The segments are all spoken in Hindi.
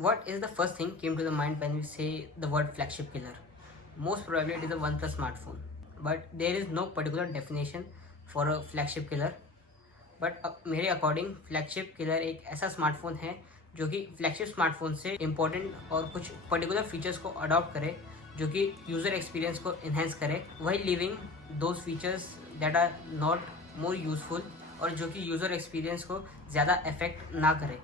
what is the first thing came to the mind when we say the word flagship killer? Most probably it is a OnePlus smartphone, but there is no particular definition for a flagship killer. But मेरे अकॉर्डिंग फ्लैगशिप किलर एक ऐसा स्मार्टफोन है जो कि फ्लैगशिप स्मार्टफोन से इम्पोर्टेंट और कुछ पर्टिकुलर फीचर्स को अडॉप्ट करे जो कि यूज़र एक्सपीरियंस को इन्हेंस करे, वही living those features that are not more useful और जो कि यूज़र एक्सपीरियंस को ज़्यादा अफेक्ट ना करे।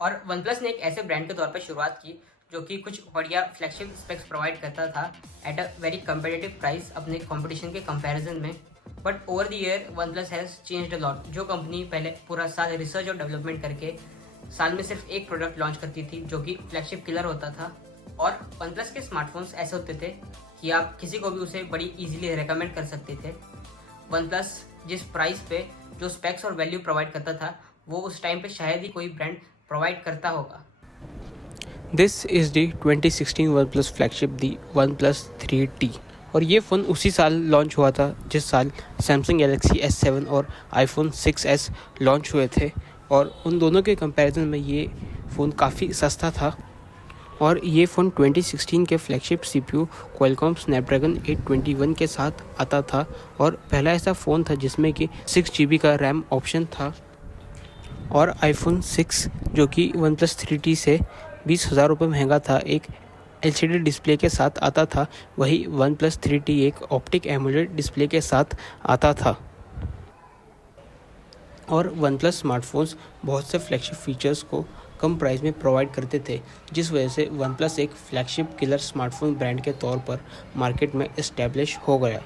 और OnePlus ने एक ऐसे ब्रांड के तौर पर शुरुआत की जो कि कुछ बढ़िया फ्लैगशिप स्पेक्स प्रोवाइड करता था at a very competitive price अपने कंपटीशन के कंपैरिजन में। But over the year OnePlus has changed a lot. जो कंपनी पहले पूरा साल रिसर्च और डेवलपमेंट करके साल में सिर्फ एक प्रोडक्ट लॉन्च करती थी जो कि फ्लैगशिप किलर होता था, और OnePlus के स्मार्टफोन्स ऐसे होते थे कि आप किसी को भी उसे बड़ी इजीली रेकमेंड कर सकते थे। OnePlus जिस प्राइस पे जो स्पेक्स और वैल्यू प्रोवाइड करता था वो उस टाइम पे शायद ही कोई ब्रांड प्रोवाइड करता होगा। This is the 2016 OnePlus flagship, the OnePlus 3T। और ये फ़ोन उसी साल लॉन्च हुआ था जिस साल Samsung Galaxy S7 और iPhone 6s लॉन्च हुए थे, और उन दोनों के कंपैरिजन में ये फ़ोन काफ़ी सस्ता था। और ये फ़ोन 2016 के फ्लैगशिप CPU Qualcomm Snapdragon 821 के साथ आता था, और पहला ऐसा फ़ोन था जिसमें कि 6GB का रैम ऑप्शन था। और iPhone 6 जो कि OnePlus 3T से 20,000 रुपये महंगा था, एक LCD डिस्प्ले के साथ आता था। वही OnePlus 3T एक ऑप्टिक एमोलेड डिस्प्ले के साथ आता था। और OnePlus स्मार्टफोन्स बहुत से फ्लैगशिप फीचर्स को कम प्राइस में प्रोवाइड करते थे, जिस वजह से OnePlus एक फ्लैगशिप किलर स्मार्टफोन ब्रांड के तौर पर मार्केट में इस्टेब्लिश हो गया।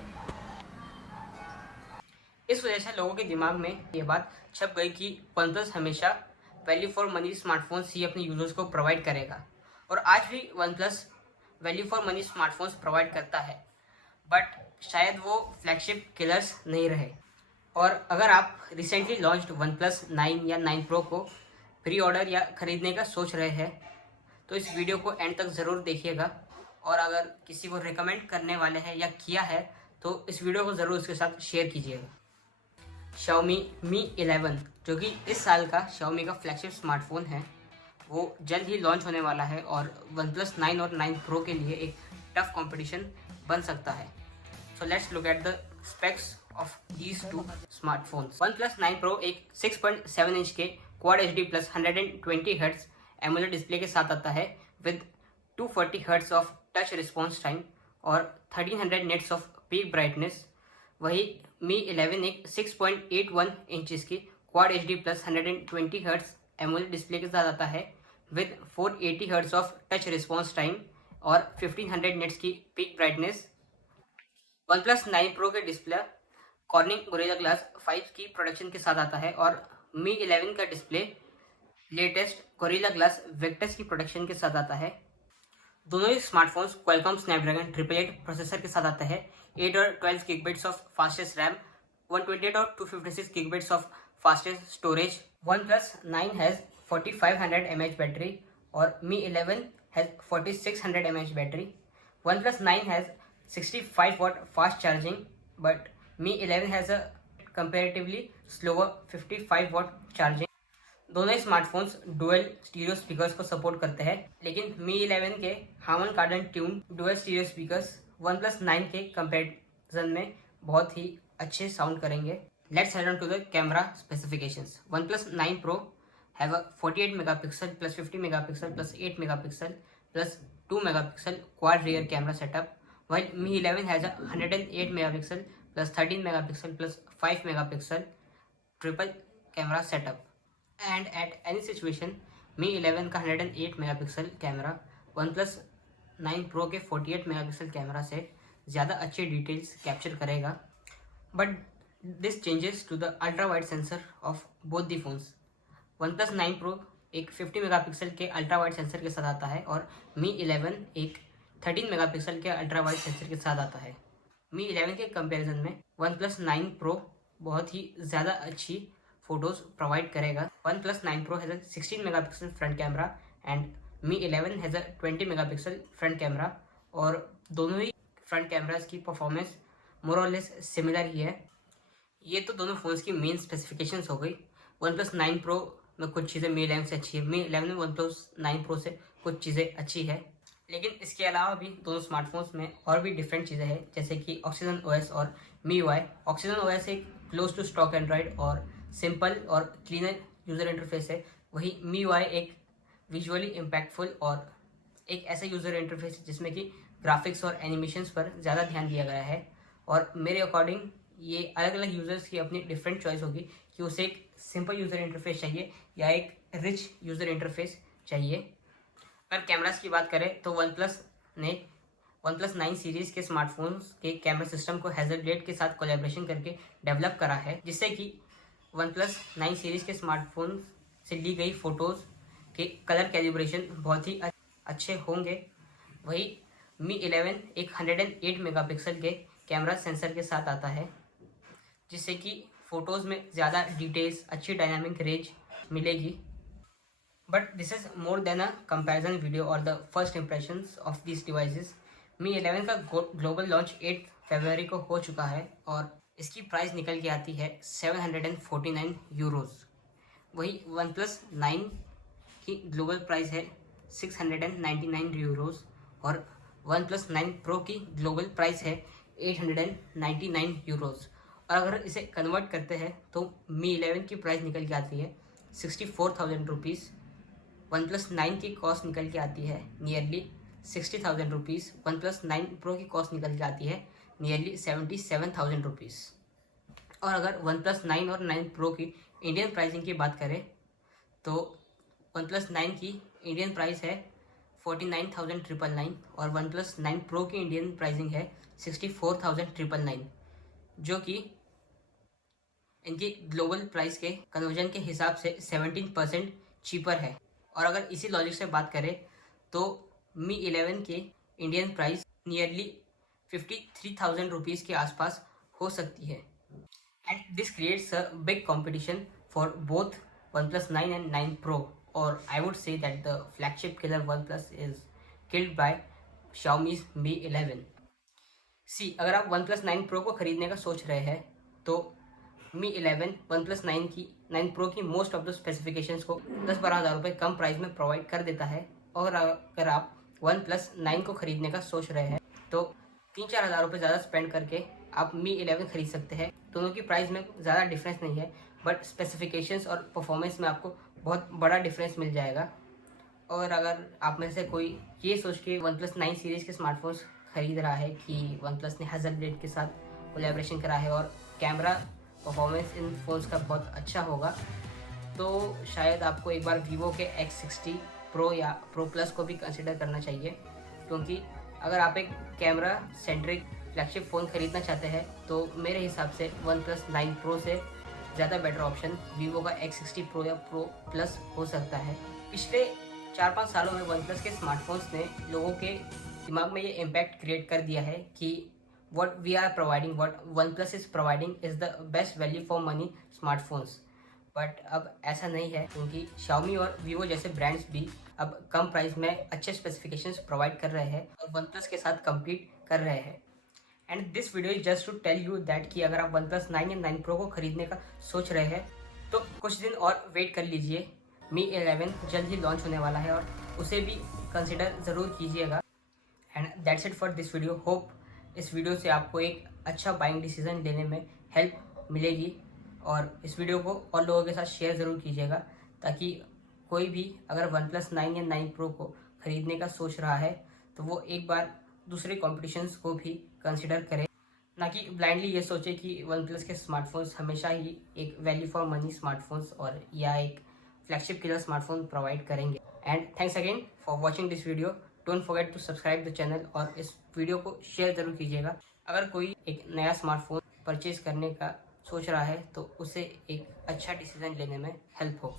इस वजह से लोगों के दिमाग में ये बात छप गई कि OnePlus हमेशा वैल्यू फॉर मनी स्मार्टफोन्स ही अपने यूजर्स को प्रोवाइड करेगा, और आज भी OnePlus value for money smartphones provide करता है, बट शायद वो फ्लैगशिप किलर्स नहीं रहे। और अगर आप रिसेंटली लॉन्च्ड OnePlus 9 या 9 Pro को प्री ऑर्डर या ख़रीदने का सोच रहे हैं तो इस वीडियो को एंड तक ज़रूर देखिएगा, और अगर किसी को रिकमेंड करने वाले हैं या किया है तो इस वीडियो को ज़रूर उसके साथ शेयर कीजिएगा। Xiaomi Mi 11 जो कि इस साल का Xiaomi का फ्लैगशिप स्मार्टफोन है, वो जल्द ही लॉन्च होने वाला है और OnePlus 9 और 9 Pro के लिए एक टफ कंपटीशन बन सकता है। So let's look at the specs of these two smartphones. OnePlus 9 Pro एक 6.7 इंच के Quad HD plus 120 hertz AMOLED display के साथ आता है with 240 hertz of touch response time और 1300 निट्स ऑफ पीक ब्राइटनेस। वही Mi 11 एक 6.81 इंचेस की Quad HD plus 120 hertz AMOLED display के साथ आता है with 480 hertz of touch response time और 1500 निट्स की पीक ब्राइटनेस। OnePlus 9 Pro के डिस्प्ले कॉर्निंग गोरिल्ला ग्लास 5 की प्रोडक्शन के साथ आता है, और Mi 11 का display latest gorilla glass vectors की प्रोडक्शन के साथ आता है। दोनों ही स्मार्टफोन्स Qualcomm Snapdragon 888 प्रोसेसर के साथ आते हैं, 8 और 12 गीगाबाइट्स ऑफ फास्टेस्ट रैम, 128 और 256 gigabytes of fastest storage. OnePlus 9 has 4500 mAh battery और Mi 11 has 4600 mAh battery. OnePlus 9 has 65 watt fast charging, but Mi 11 has a comparatively slower 55 watt charging। दोनों ही स्मार्टफोन्स डुअल स्टीरियो स्पीकर्स को सपोर्ट करते हैं, लेकिन Mi 11 के Harman Kardon tune dual stereo speakers OnePlus 9 के कंपैरिजन में बहुत ही अच्छे साउंड करेंगे। Let's head on to the camera specifications. OnePlus 9 Pro have a 48 megapixel plus 50 megapixel plus 8 megapixel plus 2 megapixel quad rear camera setup, while Mi 11 has a 108 megapixel plus 13 megapixel plus 5 megapixel triple camera setup, and at any situation Mi 11 का 108 megapixel कैमरा OnePlus 9 Pro के 48 megapixel कैमरा से ज़्यादा अच्छे डिटेल्स कैप्चर करेगा, but this changes to the ultra wide sensor of both the phones. OnePlus 9 Pro एक 50 मेगापिक्सल के अल्ट्रा वाइड सेंसर के साथ आता है, और Mi 11 एक 13 मेगापिक्सल के अल्ट्रा वाइड सेंसर के साथ आता है। Mi 11 के कंपैरिजन में OnePlus 9 Pro बहुत ही ज़्यादा अच्छी फ़ोटोज़ प्रोवाइड करेगा। OnePlus 9 Pro has a 16 megapixel front camera and Mi 11 has a 20 megapixel front camera, और दोनों ही फ्रंट कैमराज की परफॉर्मेंस मोर और लेस सिमिलर ही है। ये तो दोनों फ़ोन्स की मेन स्पेसिफिकेशंस हो गई। OnePlus 9 Pro में कुछ चीज़ें Mi 11 से अच्छी है। Mi 11 में OnePlus 9 Pro से कुछ चीज़ें अच्छी है, लेकिन इसके अलावा भी दोनों स्मार्टफोन्स में और भी डिफरेंट चीज़ें हैं, जैसे कि ऑक्सीजन ओएस और MIUI। ऑक्सीजन ओएस एक क्लोज टू स्टॉक एंड्रॉयड और सिंपल और क्लीनर यूज़र इंटरफेस है, वही MIUI एक विजुअली इम्पैक्टफुल और एक ऐसा यूज़र इंटरफेस है जिसमें कि ग्राफिक्स और एनिमेशंस पर ज़्यादा ध्यान दिया गया है। और मेरे अकॉर्डिंग ये अलग अलग यूज़र्स की अपनी डिफरेंट चॉइस होगी कि उसे एक सिंपल यूज़र इंटरफेस चाहिए या एक रिच यूज़र इंटरफेस चाहिए। अगर कैमरास की बात करें तो वन प्लस 9 सीरीज़ के स्मार्टफोन्स के कैमरा सिस्टम को हैज़लब्लेड के साथ कोलैबोरेशन करके डेवलप करा है, जिससे कि वन प्लस 9 सीरीज़ के स्मार्टफोन से ली गई फ़ोटोज़ के कलर कैलिब्रेशन बहुत ही अच्छे होंगे। वही Mi 11 एक 108 मेगापिक्सल के कैमरा सेंसर के साथ आता है, जिससे कि फ़ोटोज़ में ज़्यादा डिटेल्स, अच्छी डायनामिक रेंज मिलेगी। But this is more than a comparison video और the first impressions of this devices. Mi 11 का ग्लोबल लॉन्च 8 फरवरी को हो चुका है और इसकी प्राइस निकल के आती है 749 यूरोज़। वही वन प्लस 9 की ग्लोबल प्राइस है 699 यूरोज़ और वन प्लस 9 प्रो की ग्लोबल प्राइस है 899 यूरोज़। और अगर इसे कन्वर्ट करते हैं तो Mi 11 की प्राइस निकल के आती है 64,000 रुपीज़। वन प्लस 9 की कॉस्ट निकल के आती है nearly 60,000 rupees. One plus 9 pro की कॉस्ट निकल के आती है नियरली 77,000 रुपीज़। और अगर वन प्लस 9 और 9 प्रो की इंडियन प्राइसिंग की बात करें तो वन प्लस 9 की इंडियन प्राइस है 49,999 और वन प्लस 9 प्रो की इंडियन प्राइसिंग है 64,999, जो कि इनकी ग्लोबल प्राइस के कन्वर्जन के हिसाब से 17% चीपर है। और अगर इसी लॉजिक से बात करें तो Mi 11 के इंडियन प्राइस नियरली 53,000 रुपीज़ के आसपास हो सकती है। And this creates a big competition for both OnePlus 9 and 9 Pro, or I would say that the flagship killer OnePlus is killed by Xiaomi's Mi 11। सी अगर आप OnePlus 9 Pro को ख़रीदने का सोच रहे हैं तो Mi 11 OnePlus 9 Pro की मोस्ट ऑफ द स्पेसिफिकेशंस को 10-12 हज़ार रुपये कम प्राइस में प्रोवाइड कर देता है। और अगर आप OnePlus 9 को ख़रीदने का सोच रहे हैं तो 3-4 हज़ार रुपये ज़्यादा स्पेंड करके आप Mi 11 ख़रीद सकते हैं। दोनों की प्राइस में ज़्यादा डिफरेंस नहीं है, बट स्पेसिफिकेशंस और परफॉर्मेंस में आपको बहुत बड़ा डिफरेंस मिल जाएगा। और अगर आप में से कोई ये सोच के OnePlus 9 सीरीज़ के स्मार्टफोन्स ख़रीद रहा है कि OnePlus ने हैज़लब्लेड के साथ कोलैबोरेशन करा है और कैमरा परफॉर्मेंस इन फ़ोन्स का बहुत अच्छा होगा, तो शायद आपको एक बार Vivo के X60 Pro या Pro Plus को भी कंसिडर करना चाहिए। क्योंकि अगर आप एक कैमरा सेंट्रिक फ्लैगशिप फ़ोन ख़रीदना चाहते हैं तो मेरे हिसाब से OnePlus 9 Pro से ज़्यादा बेटर ऑप्शन Vivo का X60 Pro या Pro Plus हो सकता है। पिछले 4-5 सालों में OnePlus के स्मार्टफोन्स ने लोगों के दिमाग में ये इम्पैक्ट क्रिएट कर दिया है कि what we are providing, what OnePlus is providing is the best value for money smartphones। But अब ऐसा नहीं है, क्योंकि Xiaomi और Vivo जैसे ब्रांड्स भी अब कम प्राइस में अच्छे स्पेसिफिकेशंस प्रोवाइड कर रहे हैं और OnePlus के साथ कम्पीट कर रहे हैं। And this video is just to tell you that कि अगर आप OnePlus 9 या 9 Pro को ख़रीदने का सोच रहे हैं तो कुछ दिन और वेट कर लीजिए। Mi 11 जल्द ही लॉन्च होने वाला है और उसे भी कंसिडर ज़रूर कीजिएगा। And that's it for this video. Hope इस वीडियो से आपको एक अच्छा बाइंग डिसीजन लेने में हेल्प मिलेगी और इस वीडियो को और लोगों के साथ शेयर ज़रूर कीजिएगा, ताकि कोई भी अगर OnePlus 9 या 9 Pro को ख़रीदने का सोच रहा है तो वो एक बार दूसरे कॉम्पिटिशन्स को भी कंसिडर करे, ना कि ब्लाइंडली ये सोचे कि OnePlus के स्मार्टफोन्स हमेशा ही एक वैल्यू फॉर मनी स्मार्टफोन्स और या एक फ्लैगशिप किलर स्मार्टफोन प्रोवाइड करेंगे। And thanks again for watching this video. Don't forget to subscribe the channel और इस वीडियो को शेयर ज़रूर कीजिएगा। अगर कोई एक नया स्मार्टफोन परचेज करने का सोच रहा है तो उसे एक अच्छा डिसीजन लेने में हेल्प हो।